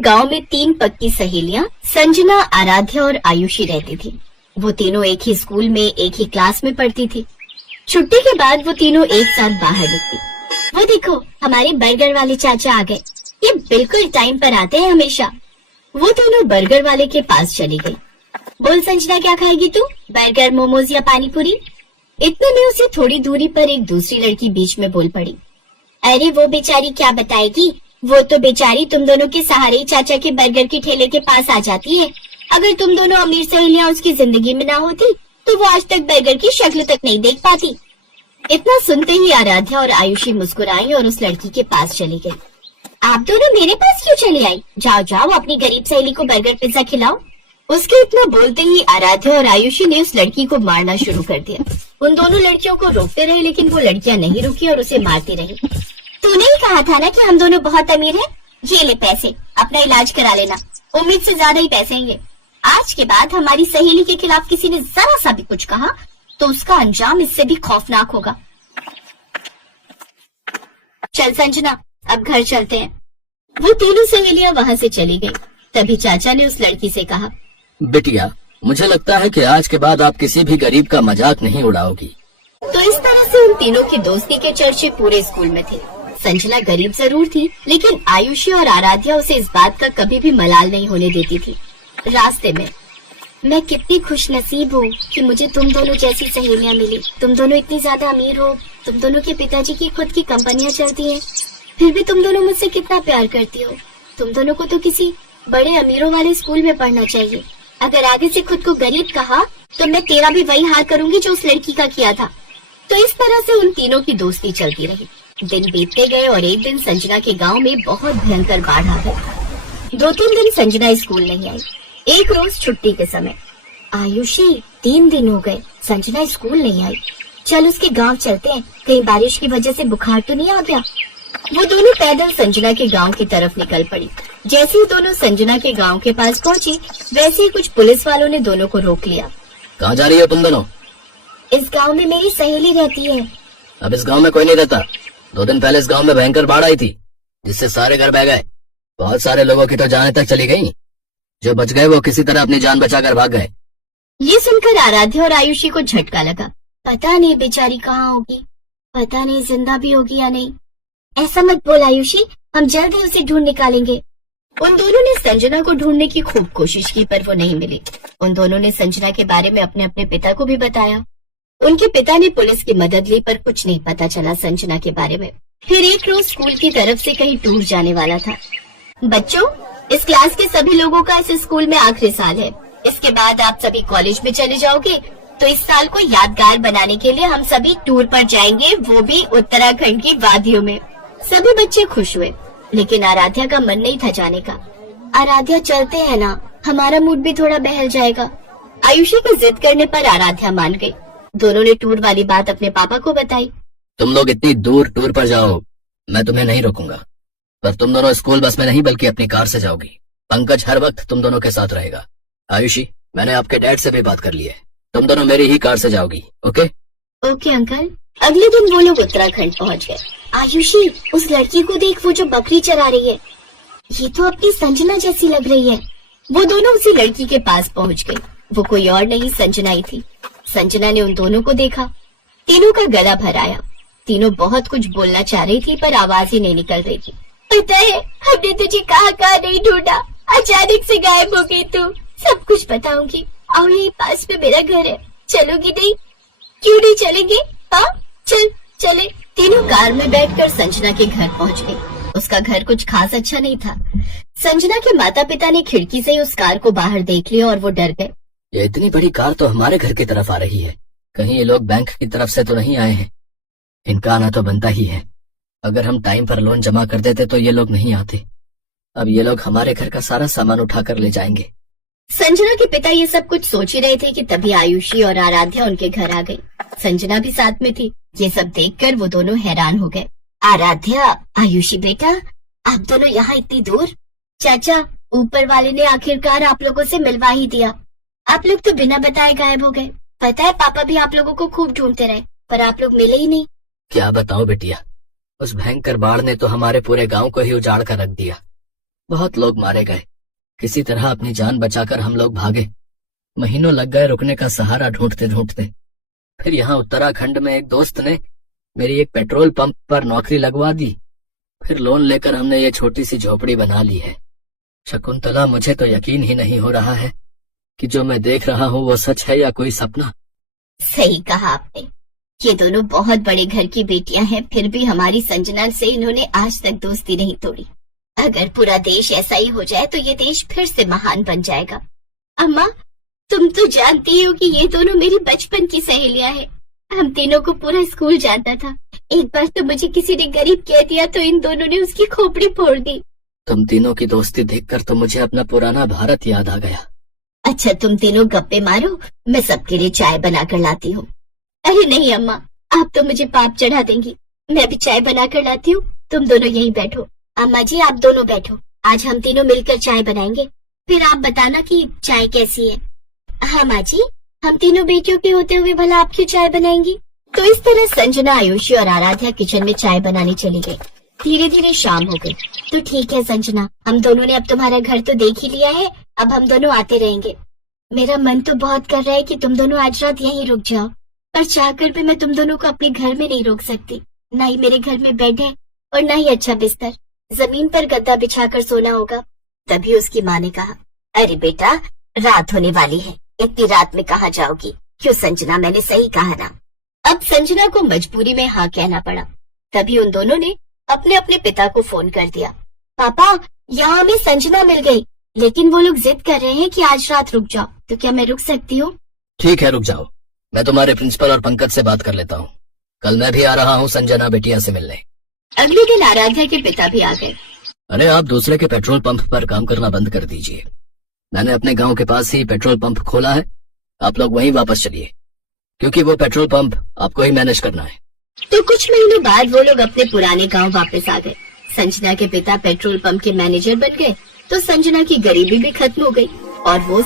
गांव में 3 पक्की सहेलियां संजना, आराध्या और आयुषी रहती थी। वो तीनों एक ही स्कूल में एक ही क्लास में पढ़ती थी। छुट्टी के बाद वो तीनों एक साथ बाहर निकली। वो देखो, हमारे बर्गर वाले चाचा आ गए। ये बिल्कुल टाइम पर आते हैं हमेशा। वो दोनों बर्गर वाले के पास चली गई। बोल संजना, क्या खाएगी तू? बर्गर, मोमोज या पानी पूरी? इतने में उसे थोड़ी दूरी पर एक दूसरी लड़की बीच में बोल पड़ी। अरे वो बेचारी क्या बताएगी, वो तो बेचारी तुम दोनों के सहारे चाचा के बर्गर के ठेले के पास आ जाती है। अगर तुम दोनों अमीर सहेलियां उसकी जिंदगी में ना होती तो वो आज तक बर्गर की शक्ल तक नहीं देख पाती। इतना सुनते ही आराध्या और आयुषी मुस्कुराई और उस लड़की के पास चली गई। आप दोनों मेरे पास क्यों चली आई? जाओ जाओ, अपनी गरीब सहेली को बर्गर पिज्जा खिलाओ। उसके इतना बोलते ही आराध्या और आयुषी ने उस लड़की को मारना शुरू कर दिया। उन दोनों लड़कियों को रोकते रहे, लेकिन वो लड़कियां नहीं रुकी और उसे मारती रही। तूने ही कहा था ना कि हम दोनों बहुत अमीर हैं। ये ले पैसे, अपना इलाज करा लेना। उम्मीद से ज्यादा ही पैसे हैं ये। आज के बाद हमारी सहेली के खिलाफ किसी ने जरा सा भी कुछ कहा तो उसका अंजाम इससे भी खौफनाक होगा। चल संजना, अब घर चलते हैं। वो तीनों सहेलियां वहां से चली गई। तभी चाचा ने उस लड़की से कहा, बिटिया, मुझे लगता है कि आज के बाद आप किसी भी गरीब का मजाक नहीं उड़ाओगी। तो इस तरह से उन तीनों की दोस्ती के चर्चे पूरे स्कूल में थे। संजना गरीब जरूर थी, लेकिन आयुषी और आराध्या उसे इस बात का कभी भी मलाल नहीं होने देती थी। रास्ते में, मैं कितनी खुश नसीब हूँ कि मुझे तुम दोनों जैसी सहेलियाँ मिली। तुम दोनों इतनी ज्यादा अमीर हो, तुम दोनों के पिताजी की खुद की कंपनियां चलती हैं, फिर भी तुम दोनों मुझसे कितना प्यार करती हो। तुम दोनों को तो किसी बड़े अमीरों वाले स्कूल में पढ़ना चाहिए। अगर आगे से खुद को गरीब कहा तो मैं तेरा भी वही हाल करूंगी जो उस लड़की का किया था। तो इस तरह से उन तीनों की दोस्ती चलती रही। दिन बीतते गए और एक दिन संजना के गांव में बहुत भयंकर बाढ़ आ गई। 2-3 दिन संजना स्कूल नहीं आई। एक रोज छुट्टी के समय, आयुषी 3 दिन हो गए संजना स्कूल नहीं आई। चल उसके गांव चलते हैं, कहीं बारिश की वजह से बुखार तो नहीं आ गया। वो दोनों पैदल संजना के गांव की तरफ निकल पड़ी। जैसे ही दोनों संजना के गांव के पास पहुंची, वैसे ही कुछ पुलिस वालों ने दोनों को रोक लिया। कहाँ जा रही हो तुम दोनों? इस गांव में मेरी सहेली रहती है। अब इस गांव में कोई नहीं रहता। 2 दिन पहले इस गांव में भयंकर बाढ़ आई थी, जिससे सारे घर बह गए। बहुत सारे लोगों की तो जाने तक चली गई। जो बच गए वो किसी तरह अपनी जान बचाकर भाग गए। ये सुनकर आराध्या और आयुषी को झटका लगा। पता नहीं बेचारी कहाँ होगी, पता नहीं जिंदा भी होगी या नहीं। ऐसा मत बोल आयुषी, हम जल्द ही उसे ढूंढ निकालेंगे। उन दोनों ने संजना को ढूंढने की खूब कोशिश की, पर वो नहीं मिली। उन दोनों ने संजना के बारे में अपने अपने पिता को भी बताया। उनके पिता ने पुलिस की मदद ली, पर कुछ नहीं पता चला संजना के बारे में। फिर एक रोज स्कूल की तरफ से कहीं टूर जाने वाला था। बच्चों, इस क्लास के सभी लोगों का इस स्कूल में आखिरी साल है। इसके बाद आप सभी कॉलेज में चले जाओगे, तो इस साल को यादगार बनाने के लिए हम सभी टूर पर जाएंगे, वो भी उत्तराखंड की वादियों में। सभी बच्चे खुश हुए, लेकिन आराध्या का मन नहीं था जाने का। आराध्या चलते हैं ना, हमारा मूड भी थोड़ा बहल जाएगा। आयुषी की जिद करने पर आराध्या मान गई। दोनों ने टूर वाली बात अपने पापा को बताई। तुम लोग इतनी दूर टूर पर जाओ, मैं तुम्हें नहीं रोकूंगा, पर तुम दोनों स्कूल बस में नहीं बल्कि अपनी कार से जाओगी। पंकज हर वक्त तुम दोनों के साथ रहेगा। आयुषी, मैंने आपके डैड से भी बात कर ली है, तुम दोनों मेरी ही कार से जाओगी। Okay okay uncle. अगले दिन वो लोग उत्तराखंड पहुंच गए। आयुषी, उस लड़की को देख, वो जो बकरी चरा रही है, ये तो अपनी संजना जैसी लग रही है। वो दोनों उसी लड़की के पास पहुंच गए। वो कोई और नहीं, संजना ही थी। संजना ने उन दोनों को देखा। तीनों का गला भर आया। तीनों बहुत कुछ बोलना चाह रही थी, पर आवाज ही नहीं निकल रही थी। पता है, हमने तुझे कहाँ कहाँ नहीं ढूंढा, अचानक से गायब हो गई तू। सब कुछ बताऊंगी। और यही पास में मेरा घर है, चलोगी नहीं? क्यों नहीं चलेंगे? हाँ चल चले। तीनों कार में बैठकर संजना के घर पहुंच गए। उसका घर कुछ खास अच्छा नहीं था। संजना के माता पिता ने खिड़की से ही उस कार को बाहर देख लिया और वो डर गए। ये इतनी बड़ी कार तो हमारे घर की तरफ आ रही है, कहीं ये लोग बैंक की तरफ से तो नहीं आए हैं? इनका आना तो बनता ही है। अगर हम टाइम पर लोन जमा कर देते तो ये लोग नहीं आते। अब ये लोग हमारे घर का सारा सामान उठा कर ले जाएंगे। संजना के पिता ये सब कुछ सोच ही रहे थे कि तभी आयुषी और आराध्या उनके घर आ गई। संजना भी साथ में थी। ये सब देखकर वो दोनों हैरान हो गए। आराध्या, आयुषी बेटा, आप दोनों यहाँ इतनी दूर? चाचा, ऊपर वाले ने आखिरकार आप लोगों से मिलवा ही दिया। आप लोग तो बिना बताए गायब हो गए। पता है, पापा भी आप लोगों को खूब ढूंढते रहे, पर आप लोग मिले ही नहीं। क्या बताऊं बेटिया, उस भयंकर बाढ़ ने तो हमारे पूरे गांव को ही उजाड़ कर रख दिया। बहुत लोग मारे गए। किसी तरह अपनी जान बचाकर हम लोग भागे। महीनों लग गए रुकने का सहारा ढूंढते ढूंढते। फिर यहाँ उत्तराखंड में एक दोस्त ने मेरी एक पेट्रोल पंप पर नौकरी लगवा दी। फिर लोन लेकर हमने ये छोटी सी झोपड़ी बना ली है। शकुंतला, मुझे तो यकीन ही नहीं हो रहा है कि जो मैं देख रहा हूँ वो सच है या कोई सपना। सही कहा आपने। ये दोनों बहुत बड़े घर की बेटियां हैं, फिर भी हमारी संजना से इन्होंने आज तक दोस्ती नहीं तोड़ी। अगर पूरा देश ऐसा ही हो जाए तो ये देश फिर से महान बन जाएगा। अम्मा, तुम तो जानती हो कि ये दोनों मेरी बचपन की सहेलियां हैं। हम तीनों को पूरा स्कूल जानता था। एक बार तो मुझे किसी ने गरीब कह दिया तो इन दोनों ने उसकी खोपड़ी फोड़ दी। तुम तीनों की दोस्ती देखकर तो मुझे अपना पुराना भारत याद आ गया। अच्छा, तुम तीनों गप्पे मारो, मैं सबके लिए चाय बना कर लाती हूँ। अरे नहीं अम्मा, आप तो मुझे पाप चढ़ा देंगी। मैं भी चाय बना कर लाती हूँ, तुम दोनों यहीं बैठो। अम्मा जी, आप दोनों बैठो, आज हम तीनों मिलकर चाय बनाएंगे, फिर आप बताना कि चाय कैसी है। हाँ माँ जी, हम तीनों बेटियों के होते हुए भला आप क्यों चाय बनाएंगी। तो इस तरह संजना, आयुषी और आराध्या किचन में चाय बनाने चली गई। धीरे धीरे शाम हो गई। तो ठीक है संजना, हम दोनों ने अब तुम्हारा घर तो देख ही लिया है, अब हम दोनों आते रहेंगे। मेरा मन तो बहुत कर रहा है कि तुम दोनों आज रात यहीं रुक जाओ, पर चाहकर भी मैं तुम दोनों को अपने घर में नहीं रोक सकती। न ही मेरे घर में बेड है और न ही अच्छा बिस्तर, जमीन पर गद्दा बिछाकर सोना होगा। तभी उसकी माँ ने कहा, अरे बेटा, रात होने वाली है, इतनी रात में कहाँ जाओगी। क्यों संजना, मैंने सही कहा ना। अब संजना को मजबूरी में हाँ कहना पड़ा। तभी उन दोनों ने अपने अपने पिता को फोन कर दिया। पापा, यहाँ हमें संजना मिल गई, लेकिन वो लोग जिद कर रहे हैं कि आज रात रुक जाओ, तो क्या मैं रुक सकती हूँ। ठीक है, रुक जाओ, मैं तुम्हारे प्रिंसिपल और पंकज से बात कर लेता हूँ। कल मैं भी आ रहा हूँ संजना बेटिया से मिलने। अगले दिन आराध्या के पिता भी आ गए। अरे, आप दूसरे के पेट्रोल पंप पर काम करना बंद कर दीजिए। मैंने अपने गांव के पास ही पेट्रोल पंप खोला है, आप लोग वहीं वापस चलिए, क्योंकि वो पेट्रोल पंप आपको ही मैनेज करना है। तो कुछ महीनों बाद वो लोग अपने पुराने गांव वापस आ गए। संजना के पिता पेट्रोल पंप के मैनेजर बन गए, तो संजना की गरीबी भी खत्म हो गई और वो